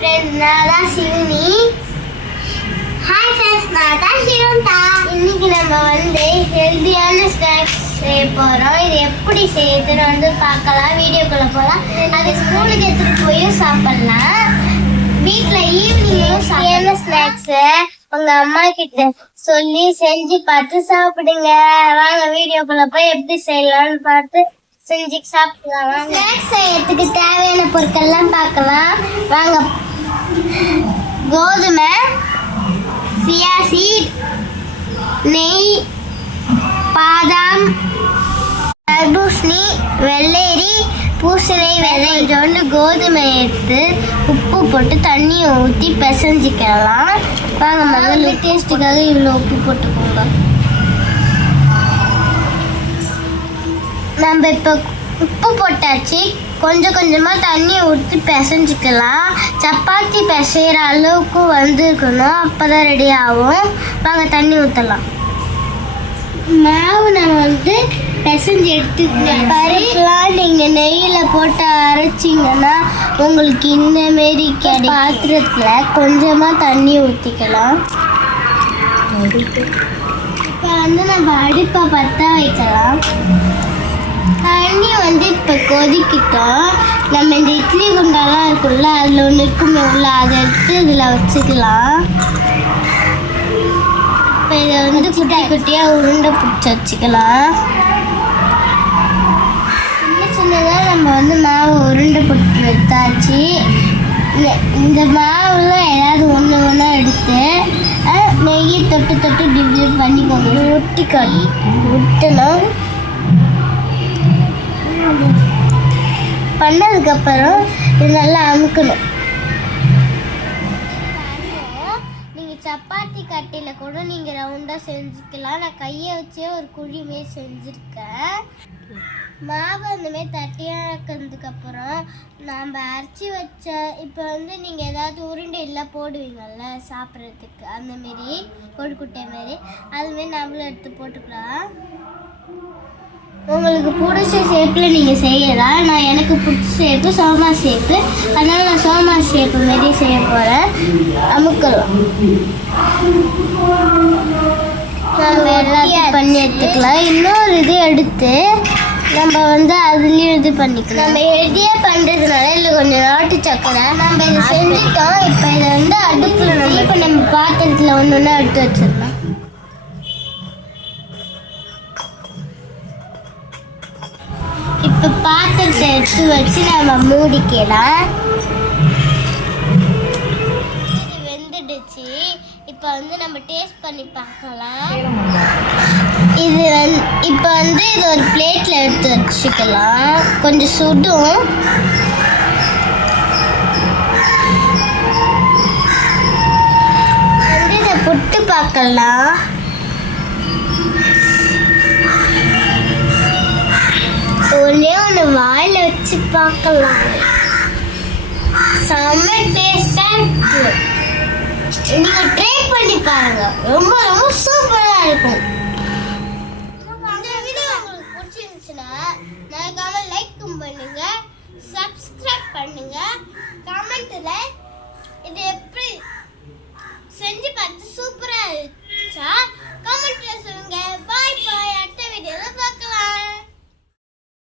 friends, நான் தான் சிவனி. Hi friends, நான் தான் சிவந்தா. இன்னைக்கு நம்ம வந்து ஹெல்தியான ஸ்நாக்ஸ் செய்ய போகிறோம். இது எப்படி செய்யுதுன்னு பார்க்கலாம். வீடியோக்குள்ளே போகலாம். அது ஸ்கூலுக்கு எடுத்துகிட்டு போயும் சாப்பிட்லாம். வீட்டில் ஈவினிங்கும் சாப்பிட்ற ஸ்நாக்ஸை உங்கள் அம்மா கிட்ட சொல்லி செஞ்சு பார்த்து சாப்பிடுங்க. வாங்க வீடியோக்குள்ளே போய் எப்படி செய்யலாம்னு பார்த்து செஞ்சு சாப்பிடலாம். ஸ்நாக்ஸ் செய்யறதுக்கு தேவையான பொருட்கள்லாம் பார்க்கலாம் வாங்க. கோதுமை, சியா சீட், நெய், பாதாம், தர்பூசணி, வெள்ளரி, பூசணி விதை. கொஞ்சோண்டு கோதுமை எடுத்து உப்பு போட்டு தண்ணியை ஊற்றி பிசைஞ்சிக்கலாம். வாங்க முதல்ல டேஸ்ட்டுக்காக இவ்வளோ உப்பு போட்டுக்கோங்க. நம்ம இப்போ உப்பு போட்டாச்சு. கொஞ்சம் கொஞ்சமாக தண்ணியை ஊற்றி பிசைஞ்சிக்கலாம். சப்பாத்தி பிசைகிற அளவுக்கு வந்துருக்கணும், அப்போ தான் ரெடி ஆகும். வாங்க தண்ணி ஊற்றலாம். மாவு நம்ம பிசைஞ்சு எடுத்துக்கலாம். நீங்கள் நெய்யில் போட்டு அரைச்சிங்கன்னா உங்களுக்கு இந்தமாரி பாத்திரத்தில் கொஞ்சமாக தண்ணி ஊற்றிக்கலாம். இப்போ நம்ம அடுப்பை பற்ற வைக்கலாம். தண்ணி இப்போ கொதிக்கிட்டோம். நம்ம இந்த இட்லி குண்டாலாம் இருக்குல்ல, அதில் ஒன்று இருக்குமே உள்ள, அதை எடுத்து இதில் வச்சுக்கலாம். இப்போ இதை குட்டி குட்டியாக உருண்டை பிடிச்சி வச்சுக்கலாம். சின்ன சின்னதாக நம்ம மாவை உருண்டை பிடிச்சி வச்சாச்சு. இந்த மாவில் ஏதாவது ஒன்று ஒன்றா எடுத்து நெய்யை தொட்டு தொட்டு டிப்டி பண்ணிக்கோங்க. விட்டணும். பண்ணதுக்கப்புறம் இது நல்லா அமுக்கணும். நீங்கள் சப்பாத்தி கட்டையில் கூட நீங்கள் ரவுண்டாக செஞ்சுக்கலாம். நான் கையை வச்சே ஒரு குழிமே செஞ்சுருக்கேன். மாவு அந்தமாரி தட்டியாக்கிறதுக்கப்புறம் நாம் அரைச்சி வச்ச இப்போ நீங்கள் ஏதாவது உருண்டை எல்லாம் போடுவீங்கள்ல சாப்பிட்றதுக்கு, அந்தமாரி கொழுக்குட்டை மாரி அதுமாரி நம்மளும் எடுத்து போட்டுக்கலாம். உங்களுக்கு பிடிச்ச ஷேப்பில் நீங்கள் செய்யலாம். நான் எனக்கு பிடிச்ச ஷேப்பு சோமா ஷேப்பு, அதனால் நான் சோமா ஷேப்பு மாரி செய்ய போகிறேன். அமுக்கலாம். நம்ம எல்லாத்தையும் பண்ணி எடுத்துக்கலாம். இன்னொரு இது எடுத்து நம்ம அதுலேயும் இது பண்ணிக்கலாம். நம்ம ஹெல்தியாக பண்ணுறதுனால இல்லை கொஞ்சம் நாட்டு சக்கரை நம்ம இதை செஞ்சுட்டோம். இப்போ இதை அடுப்பில் இப்போ நம்ம பாத்திரத்தில் ஒன்று ஒன்றா எடுத்து வச்சிடலாம். இப்போ பாத்திரத்தை எடுத்து வச்சு நம்ம மூடிக்கலாம். இது வெந்துடுச்சு. இப்போ நம்ம டேஸ்ட் பண்ணி பார்க்கலாம். இது இப்போ இது ஒரு பிளேட்டில் எடுத்து வச்சுக்கலாம். கொஞ்சம் சுடும். இதை புட்டு பார்க்கலாம். ஒன்னே ஒன்று வாயில் வச்சு பார்க்கலாம். செம்ம டேஸ்டாக இருக்கு. நீங்கள் ட்ரை பண்ணி பாருங்க. ரொம்ப ரொம்ப சூப்பராக இருக்கும். இந்த வீடியோ உங்களுக்கு பிடிச்சிருந்துச்சுன்னா மறக்காம லைக் பண்ணுங்க, சப்ஸ்கிரைப் பண்ணுங்க. கமெண்ட்ல இது எப்படி செஞ்சு பார்த்து சூப்பராக இருந்துச்சா கமெண்ட்ல சொல்லுங்க.